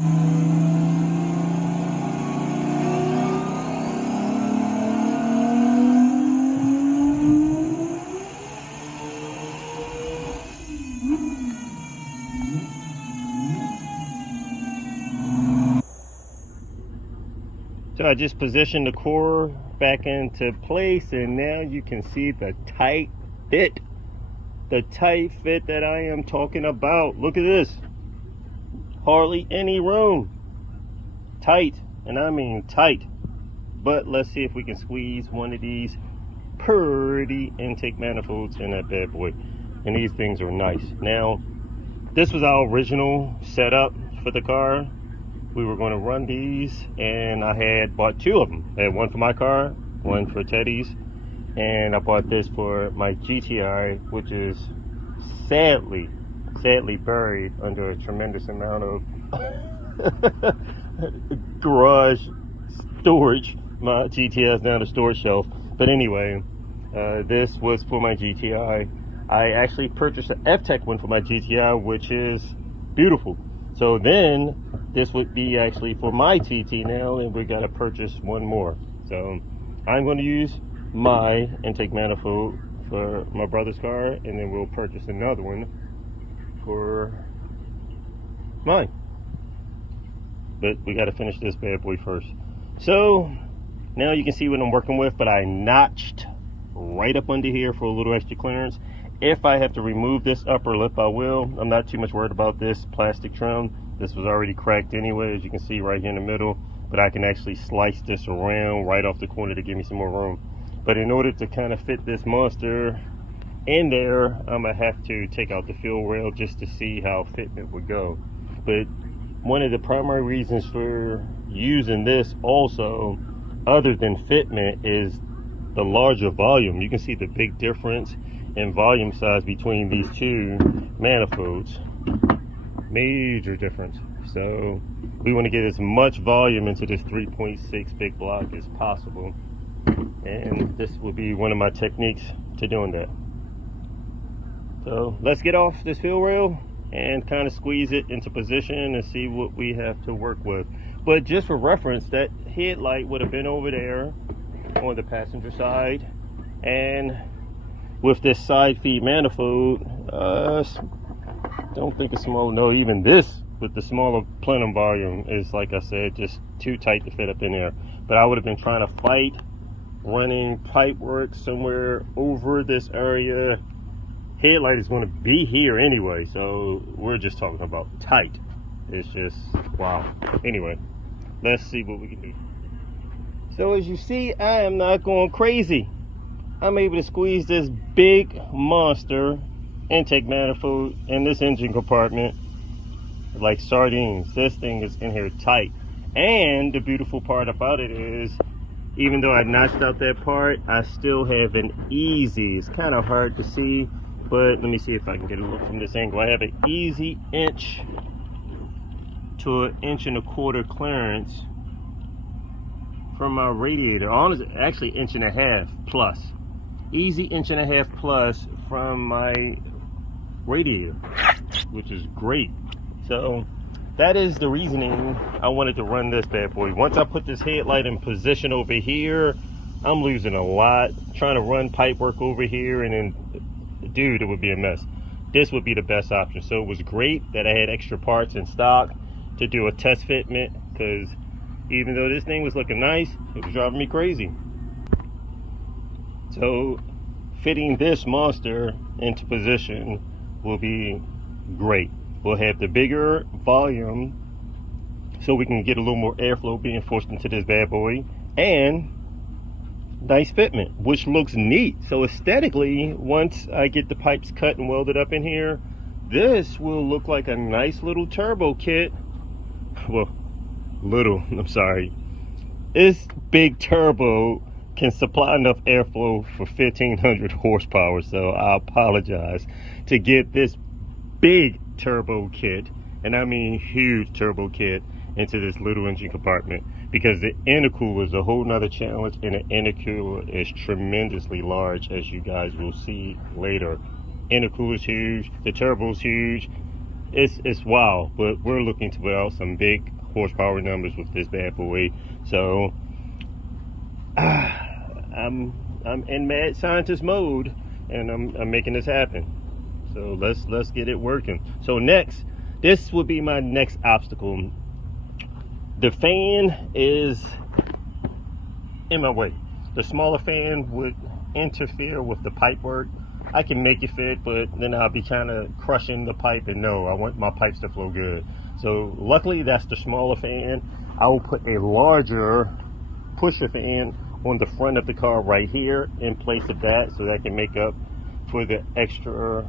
So I just positioned the core back into place, and now you can see the tight fit. The tight fit that I am talking about. Look at this. Hardly any room. Tight, and I mean tight. But let's see if we can squeeze one of these pretty intake manifolds in that bad boy. And these things are nice. Now, this was our original setup for the car. We were going to run these, and I had bought two of them. I had one for my car, one for Teddy's, and I bought this for my GTI, which is sadly buried under a tremendous amount of garage storage. My GTI is down the storage shelf. But anyway, this was for my GTI. I actually purchased an F-Tech one for my GTI, which is beautiful. So then this would be actually for my TT now, and we got to purchase one more. So I'm going to use my intake manifold for my brother's car, and then we'll purchase another one for mine. But we got to finish this bad boy first. So now you can see what I'm working with, but I notched right up under here for a little extra clearance. If I have to remove this upper lip, I will. I'm not too much worried about this plastic trim. This was already cracked anyway, as you can see right here in the middle. But I can actually slice this around right off the corner to give me some more room. But in order to kind of fit this monster in there, I'm gonna have to take out the fill rail just to see how fitment would go. But one of the primary reasons for using this also, other than fitment, is the larger volume. You can see the big difference in volume size between these two manifolds. Major difference. So we want to get as much volume into this 3.6 big block as possible, and this will be one of my techniques to doing that. So let's get off this fill rail and kind of squeeze it into position and see what we have to work with. But just for reference, that headlight would have been over there on the passenger side, and with this side feed manifold, don't think it's small. No, even this with the smaller plenum volume is, like I said, just too tight to fit up in there. But I would have been trying to fight running pipe work somewhere over this area. Headlight is going to be here anyway, so we're just talking about tight. It's just wow. Anyway, let's see what we can do. So as you see, I am not going crazy. I'm able to squeeze this big monster intake manifold in this engine compartment like sardines. This thing is in here tight. And the beautiful part about it is, even though I notched out that part, I still have an easy, it's kind of hard to see, but let me see if I can get a look from this angle. I have an easy inch to an inch and a quarter clearance from my radiator. Honestly, actually inch and a half plus. Easy inch and a half plus from my radiator, which is great. So that is the reasoning I wanted to run this bad boy. Once I put this headlight in position over here, I'm losing a lot. Trying to run pipe work over here, and then, dude, it would be a mess. This would be the best option. So it was great that I had extra parts in stock to do a test fitment, because even though this thing was looking nice, it was driving me crazy. So fitting this monster into position will be great. We'll have the bigger volume so we can get a little more airflow being forced into this bad boy, and nice fitment, which looks neat. So aesthetically, once I get the pipes cut and welded up in here, this will look like a nice little turbo kit. Well, little, I'm sorry. This big turbo can supply enough airflow for 1,500 horsepower, so I apologize, to get this big turbo kit, and I mean huge turbo kit, into this little engine compartment, because the intercooler is a whole nother challenge, and the intercooler is tremendously large, as you guys will see later. Intercooler is huge, the turbo is huge, it's wild, but we're looking to put out some big horsepower numbers with this bad boy. So I'm in mad scientist mode, and I'm making this happen. So let's get it working. So next, this would be my next obstacle. The fan is in my way. The smaller fan would interfere with the pipe work. I can make it fit, but then I'll be kind of crushing the pipe, and no, I want my pipes to flow good. So luckily that's the smaller fan. I will put a larger pusher fan on the front of the car right here in place of that, so that can make up for the extra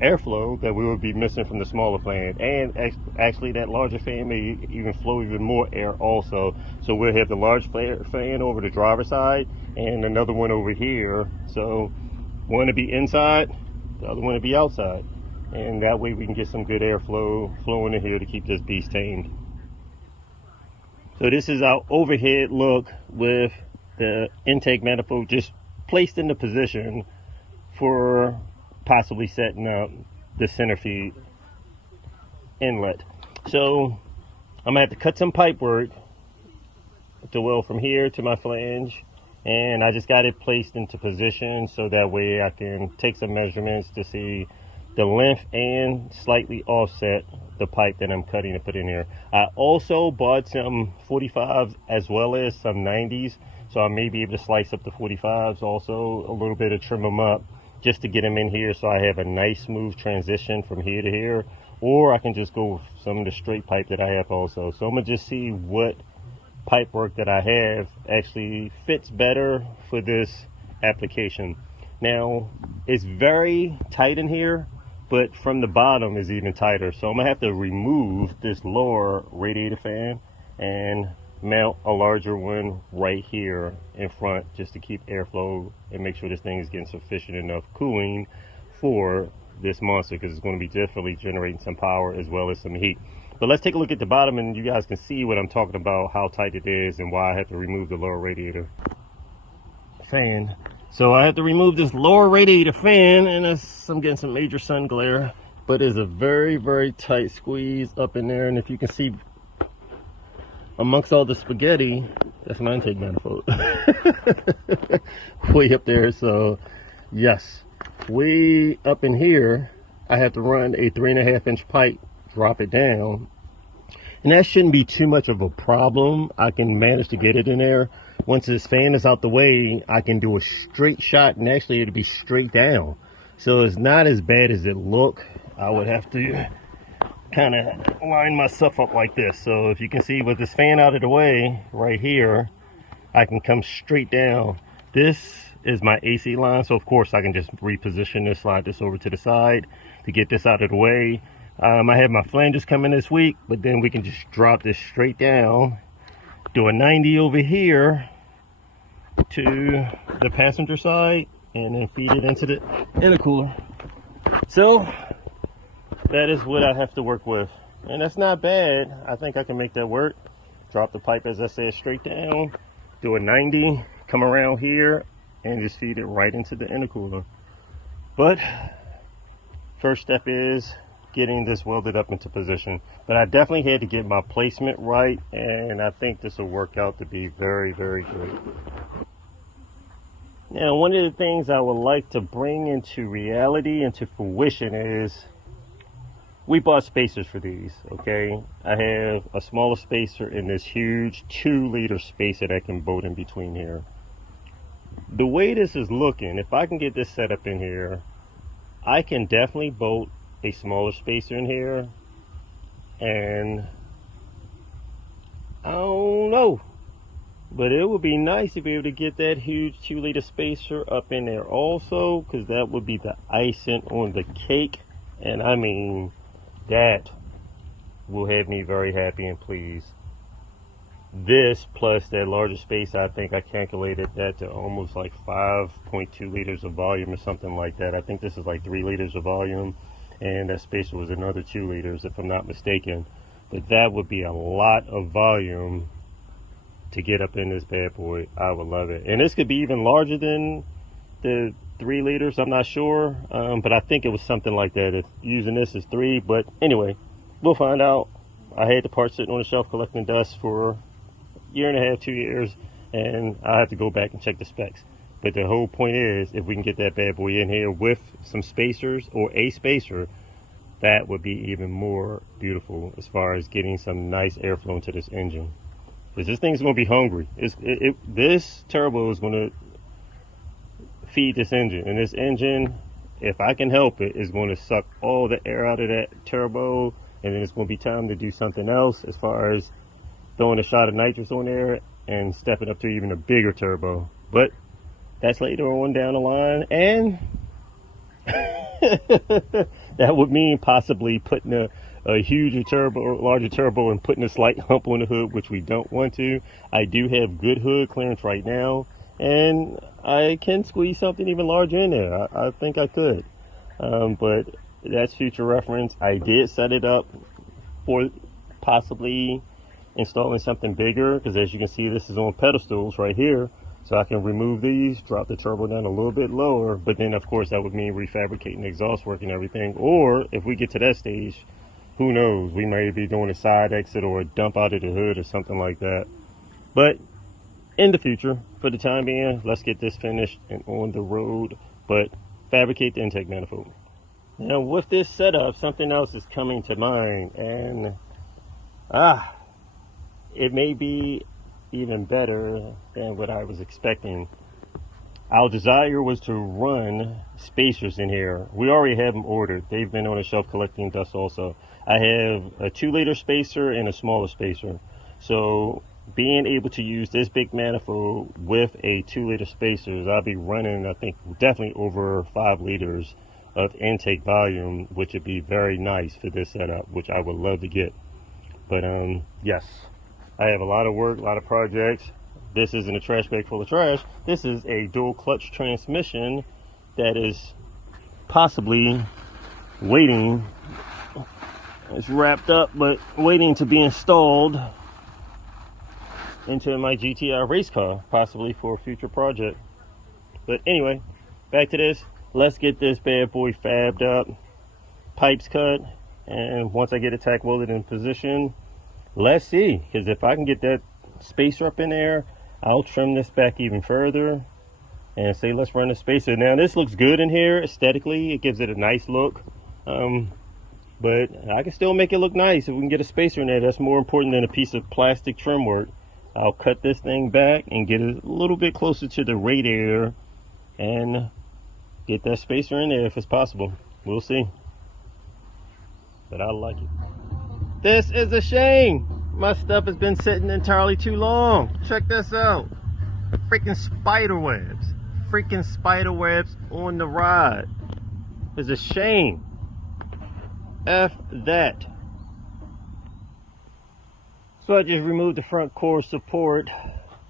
airflow that we will be missing from the smaller fan. And actually that larger fan may even flow even more air also. So we'll have the large fan over the driver's side and another one over here. So one to be inside, the other one to be outside, and that way we can get some good airflow flowing in here to keep this beast tamed. So this is our overhead look with the intake manifold just placed in the position for possibly setting up the center feed inlet. So I'm gonna have to cut some pipe work to weld from here to my flange, and I just got it placed into position so that way I can take some measurements to see the length and slightly offset the pipe that I'm cutting to put in here. I also bought some 45s as well as some 90s, so I may be able to slice up the 45s also a little bit to trim them up, just to get them in here so I have a nice smooth transition from here to here. Or I can just go with some of the straight pipe that I have also. So I'm gonna just see what pipe work that I have actually fits better for this application. Now it's very tight in here, but from the bottom is even tighter. So I'm gonna have to remove this lower radiator fan and mount a larger one right here in front, just to keep airflow and make sure this thing is getting sufficient enough cooling for this monster, because it's going to be definitely generating some power as well as some heat. But let's take a look at the bottom, and you guys can see what I'm talking about, how tight it is and why I have to remove the lower radiator fan. So I have to remove this lower radiator fan, and I'm getting some major sun glare, but it's a very, very tight squeeze up in there. And if you can see amongst all the spaghetti, that's my intake manifold way up there. So yes, way up in here I have to run a 3.5 inch pipe, drop it down, and that shouldn't be too much of a problem. I can manage to get it in there. Once this fan is out the way, I can do a straight shot, and actually it'll be straight down, so it's not as bad as it look. I would have to kind of line myself up like this. So if you can see with this fan out of the way right here, I can come straight down. This is my AC line, so of course I can just reposition this, slide this over to the side to get this out of the way. I have my flanges coming this week, but then we can just drop this straight down, do a 90 over here to the passenger side, and then feed it into the intercooler. So that is what I have to work with, and that's not bad. I think I can make that work. Drop the pipe, as I said, straight down, do a 90, come around here, and just feed it right into the intercooler. But first step is getting this welded up into position. But I definitely had to get my placement right, and I think this will work out to be very, very good. Now, one of the things I would like to bring into reality, into fruition, is we bought spacers for these, okay? I have a smaller spacer and this huge 2-liter spacer that can bolt in between here. The way this is looking, if I can get this set up in here, I can definitely bolt a smaller spacer in here, and I don't know, but it would be nice to be able to get that huge 2-liter spacer up in there also, because that would be the icing on the cake. And I mean, that will have me very happy and pleased. This plus that larger space, I think I calculated that to almost like 5.2 liters of volume or something like that. I think this is like 3 liters of volume, and that spacer was another 2 liters if I'm not mistaken. But that would be a lot of volume to get up in this bad boy. I would love it. And this could be even larger than the 3 liters. I'm not sure, but I think it was something like that. If using this is 3, but anyway, we'll find out. I had the part sitting on the shelf collecting dust for a year and a half, 2 years, and I have to go back and check the specs. But the whole point is, if we can get that bad boy in here with some spacers or a spacer, that would be even more beautiful as far as getting some nice airflow into this engine. Because this thing's going to be hungry. This turbo is going to feed this engine. And this engine, if I can help it, is going to suck all the air out of that turbo. And then it's going to be time to do something else as far as throwing a shot of nitrous on there and stepping up to even a bigger turbo. But that's later on down the line. And that would mean possibly putting a huger turbo, larger turbo, and putting a slight hump on the hood, which we don't want to. I do have good hood clearance right now, and I can squeeze something even larger in there. I think I could, but that's future reference. I did set it up for possibly installing something bigger, because as you can see, this is on pedestals right here. So I can remove these, drop the turbo down a little bit lower, but then of course that would mean refabricating the exhaust work and everything. Or if we get to that stage, who knows, we may be doing a side exit or a dump out of the hood or something like that. But in the future, for the time being, let's get this finished and on the road, but fabricate the intake manifold. Now with this setup, something else is coming to mind, and it may be even better than what I was expecting. Our desire was to run spacers in here. We already have them ordered. They've been on the shelf collecting dust also. I have a 2-liter spacer and a smaller spacer. So being able to use this big manifold with a 2-liter spacer, I'll be running, I think, definitely over 5 liters of intake volume, which would be very nice for this setup, which I would love to get. But yes, I have a lot of work, a lot of projects. This isn't a trash bag full of trash. This is a dual clutch transmission that is possibly waiting. It's wrapped up, but waiting to be installed into my GTI race car, possibly for a future project. But anyway, back to this. Let's get this bad boy fabbed up, pipes cut, and once I get it tack welded in position, let's see, because if I can get that spacer up in there, I'll trim this back even further and say let's run the spacer. Now this looks good in here aesthetically, it gives it a nice look, but I can still make it look nice if we can get a spacer in there. That's more important than a piece of plastic trim work. I'll cut this thing back and get it a little bit closer to the radiator and get that spacer in there if it's possible. We'll see, but I like it. This is a shame. My stuff has been sitting entirely too long. Check this out. Freaking spider webs. Freaking spider webs on the rod. It's a shame. F that. So I just removed the front core support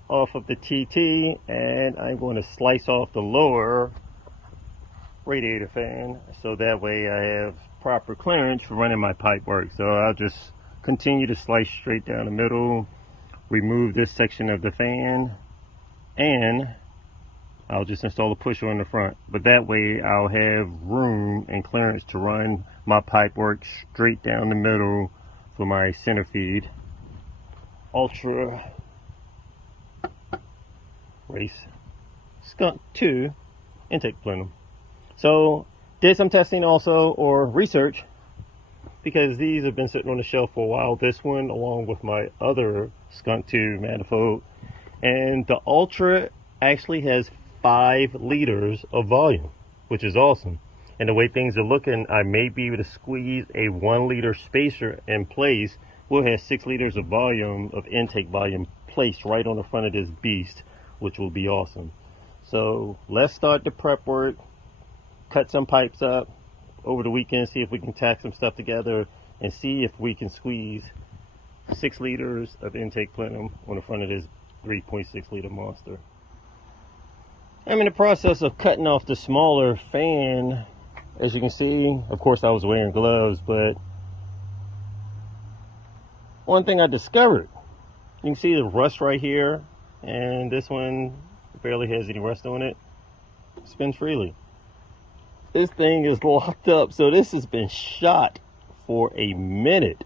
off of the TT, and I'm going to slice off the lower radiator fan so that way I have proper clearance for running my pipe work. So I'll just continue to slice straight down the middle, remove this section of the fan, and I'll just install a pusher on the front. But that way I'll have room and clearance to run my pipe work straight down the middle for my center feed Ultra Race Skunk 2 intake plenum. So did some testing also, or research, because these have been sitting on the shelf for a while. This one along with my other Skunk 2 manifold, and the Ultra actually has 5 liters of volume, which is awesome. And the way things are looking, I may be able to squeeze a 1-liter spacer in place. We'll have 6 liters of volume, of intake volume, placed right on the front of this beast, which will be awesome. So let's start the prep work, cut some pipes up over the weekend, see if we can tack some stuff together, and see if we can squeeze 6 liters of intake plenum on the front of this 3.6 liter monster. I'm in the process of cutting off the smaller fan. As you can see, of course I was wearing gloves, but one thing I discovered, you can see the rust right here, and this one barely has any rust on it. Spins freely. This thing is locked up, so this has been shot for a minute.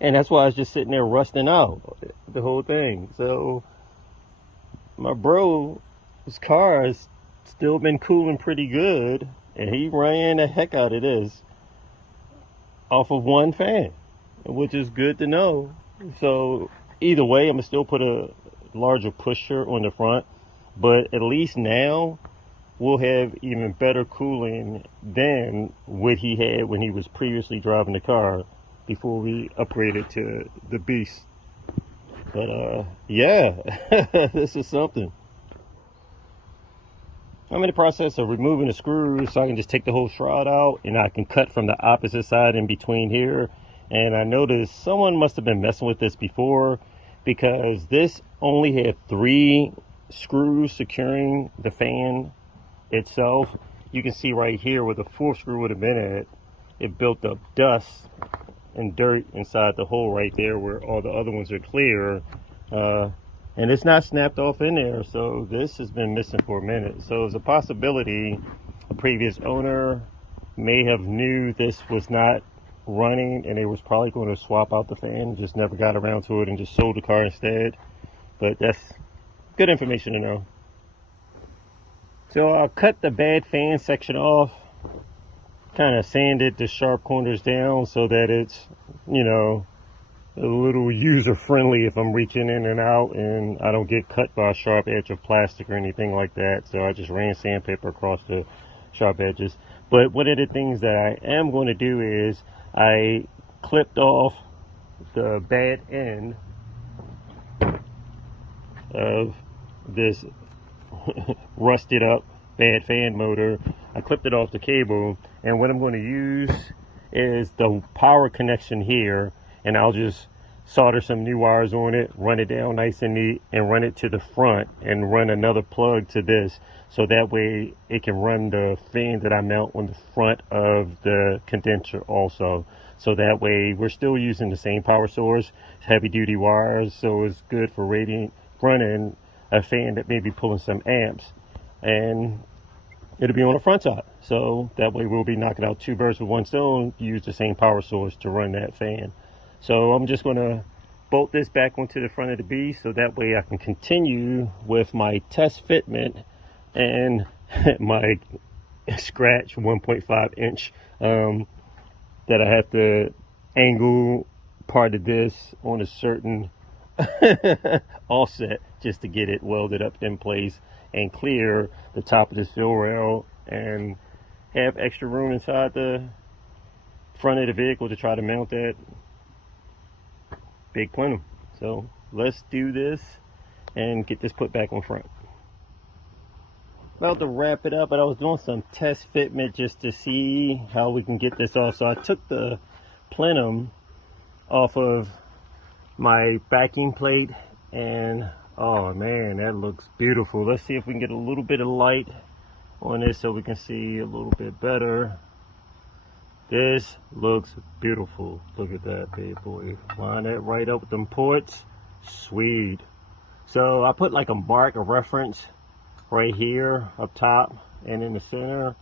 And that's why I was just sitting there rusting out the whole thing. So my bro's car has still been cooling pretty good, and he ran the heck out of this off of one fan, which is good to know. So either way, I'm gonna still put a larger pusher on the front, but at least now we'll have even better cooling than what he had when he was previously driving the car before we upgraded to the beast. But yeah, this is something. I'm in the process of removing the screws so I can just take the whole shroud out, and I can cut from the opposite side in between here. And I noticed someone must have been messing with this before, because this only had 3 screws securing the fan itself. You can see right here where the 4th screw would have been at, it built up dust and dirt inside the hole right there where all the other ones are clear, and it's not snapped off in there. So this has been missing for a minute. So there's a possibility a previous owner may have knew this was not running, and they was probably going to swap out the fan, just never got around to it and just sold the car instead. But that's good information to know. So I'll cut the bad fan section off, kind of sanded the sharp corners down so that it's, you know, a little user friendly if I'm reaching in and out and I don't get cut by a sharp edge of plastic or anything like that. So I just ran sandpaper across the sharp edges. But one of the things that I am going to do is I clipped off the bad end of this rusted up bad fan motor. I clipped it off the cable, and what I'm going to use is the power connection here, and I'll just solder some new wires on it, run it down nice and neat, and run it to the front and run another plug to this, so that way it can run the fan that I mount on the front of the condenser also. So that way we're still using the same power source, heavy duty wires, so it's good for running a fan that may be pulling some amps, and it'll be on the front side. So that way we'll be knocking out 2 birds with 1 stone, use the same power source to run that fan. So I'm just going to bolt this back onto the front of the beast, so that way I can continue with my test fitment and my scratch 1.5 inch that I have to angle part of this on a certain offset just to get it welded up in place and clear the top of this fill rail and have extra room inside the front of the vehicle to try to mount that big plenum. So let's do this and get this put back on front. About to wrap it up, but I was doing some test fitment just to see how we can get this off. So I took the plenum off of my backing plate, and oh man, that looks beautiful. Let's see if we can get a little bit of light on this so we can see a little bit better. This looks beautiful. Look at that, baby boy. Line that right up with them ports. Sweet. So I put like a mark, a reference right here up top and in the center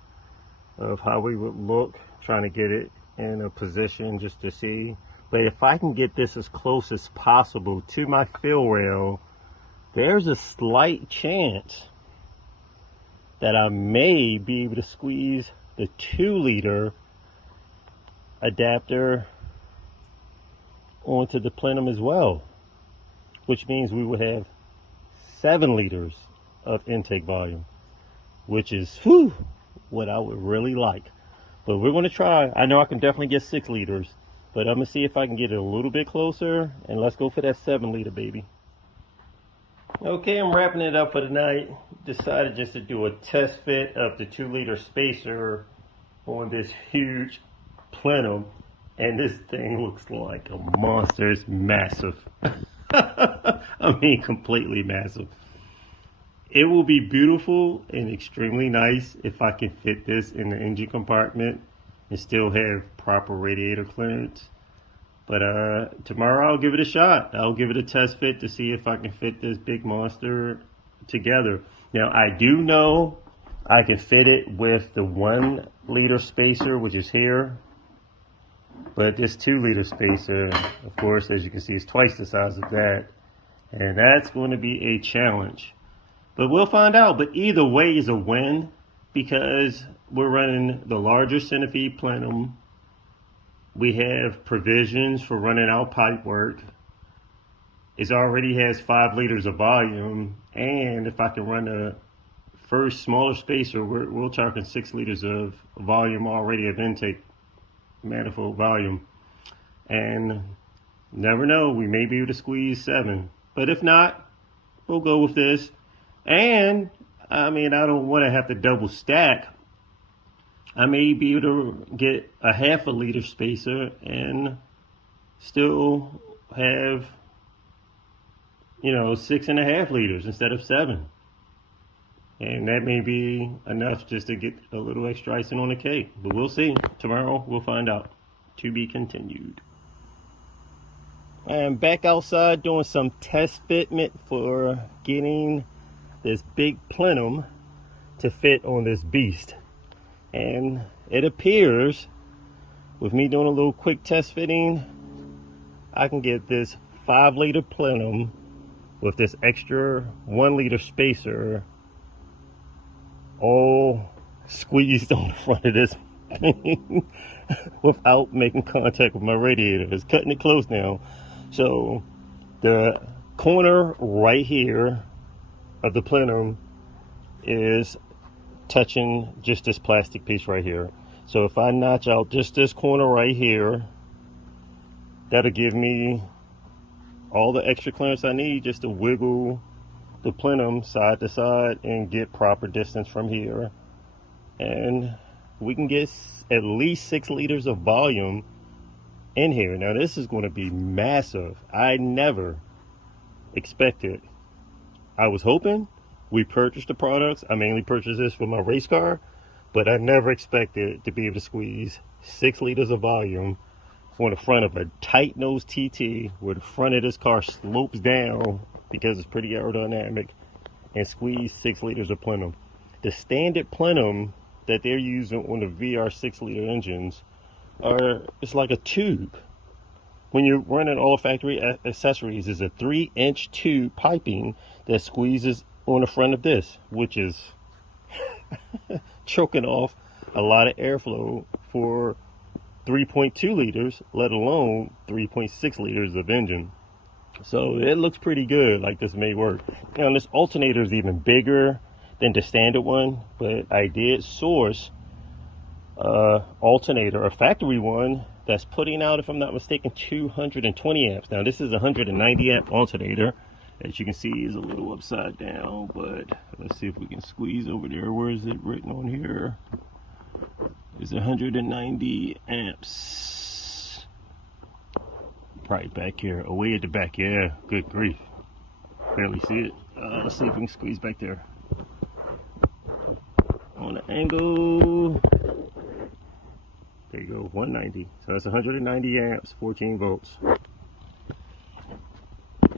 of how we would look, trying to get it in a position just to see. But if I can get this as close as possible to my fill rail, there's a slight chance that I may be able to squeeze the 2-liter adapter onto the plenum as well, which means we would have 7 liters of intake volume, which is what I would really like. But we're going to try. I know I can definitely get 6 liters, but I'm going to see if I can get it a little bit closer, and let's go for that 7-liter, baby. Okay, I'm wrapping it up for the night. Decided just to do a test fit of the 2-liter spacer on this huge plenum, and this thing looks like a monster. It's massive. I mean, completely massive. It will be beautiful and extremely nice if I can fit this in the engine compartment and still have proper radiator clearance. But tomorrow I'll give it a shot. I'll give it a test fit to see if I can fit this big monster together. Now, I do know I can fit it with the 1 liter spacer, which is here. But this 2 liter spacer, of course, as you can see, is twice the size of that. And that's going to be a challenge. But we'll find out. But either way is a win, because we're running the larger centipede plenum. We have provisions for running our pipe work. It already has 5 liters of volume. And if I can run a first smaller spacer, we're talking 6 liters of volume already of intake manifold volume. And never know, we may be able to squeeze 7. But if not, we'll go with this. And I mean, I don't want to have to double stack. I may be able to get a 1/2 liter spacer and still have, 6.5 liters instead of 7. And that may be enough just to get a little extra icing on the cake. But we'll see. Tomorrow we'll find out. To be continued. I'm back outside doing some test fitment for getting this big plenum to fit on this beast. And it appears, with me doing a little quick test fitting, I can get this 5 liter plenum with this extra 1 liter spacer all squeezed on the front of this thing without making contact with my radiator. It's cutting it close now. So the corner right here of the plenum is touching just this plastic piece right here. So if I notch out just this corner right here, that'll give me all the extra clearance I need just to wiggle the plenum side to side and get proper distance from here. And we can get at least 6 liters of volume in here. Now this is going to be massive. I never expected. I was hoping. We purchased the products. I mainly purchased this for my race car, but I never expected to be able to squeeze 6 liters of volume on the front of a tight nose TT, where the front of this car slopes down because it's pretty aerodynamic, and squeeze 6 liters of plenum. The standard plenum that they're using on the VR6 liter engines it's like a tube. When you're running all factory accessories, is a 3-inch tube piping that squeezes on the front of this, which is choking off a lot of airflow for 3.2 liters, let alone 3.6 liters of engine. So it looks pretty good, like this may work. Now this alternator is even bigger than the standard one, but I did source alternator, a factory one, that's putting out, if I'm not mistaken, 220 amps. Now this is a 190 amp alternator. As you can see, is a little upside down, but let's see if we can squeeze over there. Where is it written on here? It's 190 amps. Right back here, away at the back. Yeah, good grief. Barely see it. Let's see if we can squeeze back there. On the angle. There you go, 190. So that's 190 amps, 14 volts.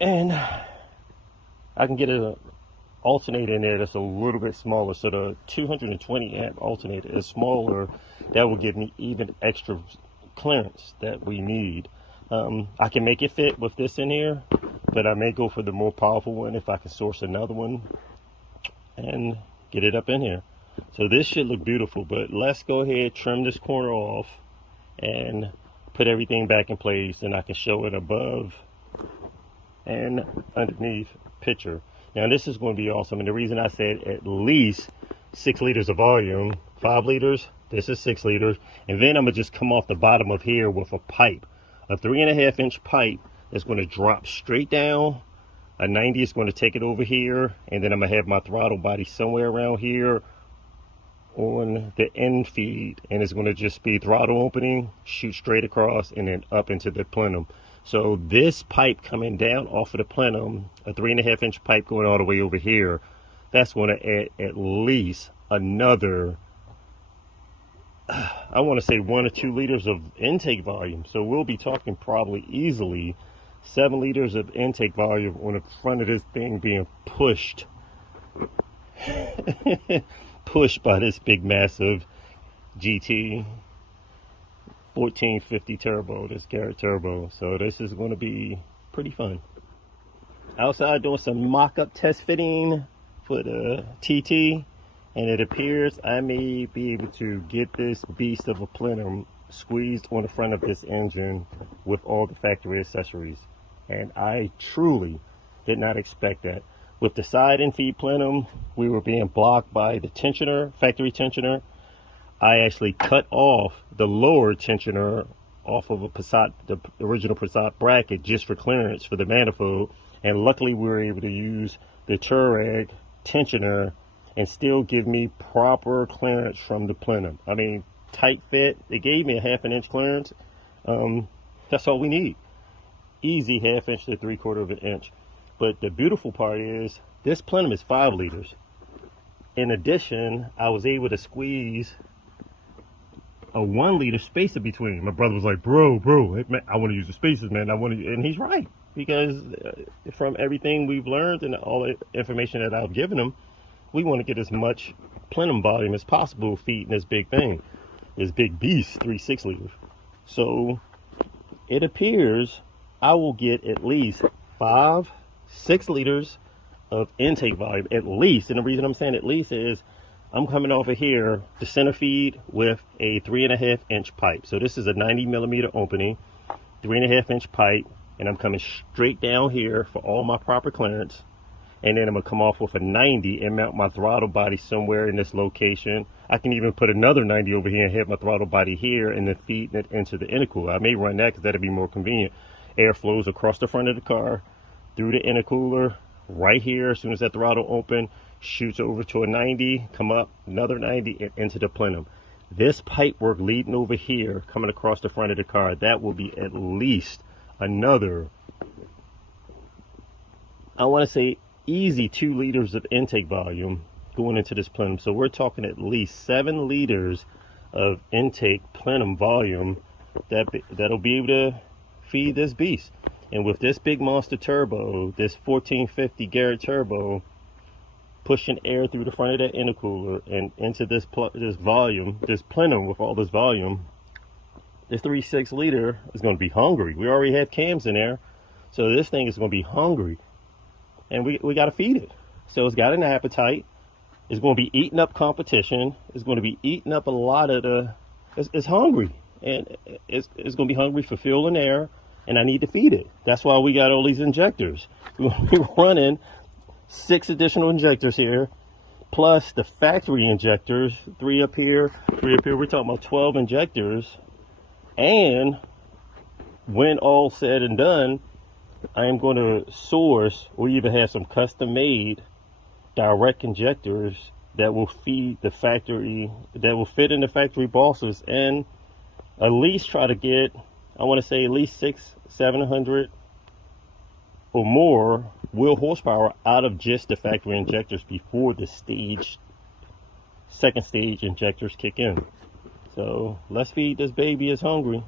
And I can get an alternator in there that's a little bit smaller. So the 220 amp alternator is smaller. That will give me even extra clearance that we need. I can make it fit with this in here, but I may go for the more powerful one if I can source another one and get it up in here. So this should look beautiful, but let's go ahead, trim this corner off and put everything back in place, and I can show it above and underneath picture. Now this is going to be awesome, and the reason I said at least 6 liters of volume, 5 liters, this is 6 liters, and then I'm gonna just come off the bottom of here with a pipe, a 3.5 inch pipe that's going to drop straight down. A 90 is going to take it over here, and then I'm gonna have my throttle body somewhere around here on the end feed, and it's going to just be throttle opening, shoot straight across, and then up into the plenum. So this pipe coming down off of the plenum, a 3.5 inch pipe going all the way over here, that's going to add at least another, I want to say 1 or 2 liters of intake volume. So we'll be talking probably easily 7 liters of intake volume on the front of this thing being pushed pushed by this big massive GT 1450 turbo, this Garrett turbo. So this is going to be pretty fun. Outside doing some mock-up test fitting for the TT, and it appears I may be able to get this beast of a plenum squeezed on the front of this engine with all the factory accessories. And I truly did not expect that. With the side and feed plenum, we were being blocked by the tensioner, factory tensioner. I actually cut off the lower tensioner off of a Passat, the original Passat bracket, just for clearance for the manifold. And luckily we were able to use the Turag tensioner and still give me proper clearance from the plenum. I mean, tight fit. It gave me a 1/2 inch clearance. That's all we need. Easy 1/2 inch to 3/4 inch. But the beautiful part is this plenum is 5 liters. In addition, I was able to squeeze a 1 liter spacer between. My brother was like, bro, man, I want to use the spacers, man. And he's right, because from everything we've learned and all the information that I've given him, we want to get as much plenum volume as possible feeding this big thing, this big beast, 3.6 liters. So it appears I will get at least 5-6 liters of intake volume, at least. And the reason I'm saying at least is I'm coming over here to center feed with a 3.5 inch pipe. So this is a 90 millimeter opening, 3.5 inch pipe, and I'm coming straight down here for all my proper clearance. And then I'm gonna come off with a 90 and mount my throttle body somewhere in this location. I can even put another 90 over here and hit my throttle body here and then feed it into the intercooler. I may run that because that'd be more convenient. Air flows across the front of the car, through the intercooler, right here. As soon as that throttle open, shoots over to a 90, come up, another 90, and into the plenum. This pipe work leading over here, coming across the front of the car, that will be at least another, I want to say, easy 2 liters of intake volume going into this plenum. So we're talking at least 7 liters of intake plenum volume that'll be able to feed this beast. And with this big monster turbo, this 1450 Garrett turbo, pushing air through the front of that intercooler and into this volume, this plenum with all this volume, this 3.6 liter is going to be hungry. We already have cams in there, so this thing is going to be hungry, and we got to feed it. So it's got an appetite. It's going to be eating up competition. It's going to be eating up a lot of the. It's hungry, and it's going to be hungry for fuel and air, and I need to feed it. That's why we got all these injectors. We're running 6 additional injectors here, plus the factory injectors, 3 up here, 3 up here. We're talking about 12 injectors. And when all said and done, I am going to source or even have some custom made direct injectors that will feed the factory, that will fit in the factory bosses, and at least try to get, I want to say, at least 600-700 or more wheel horsepower out of just the factory injectors before the second stage injectors kick in. So let's feed this baby. It's hungry.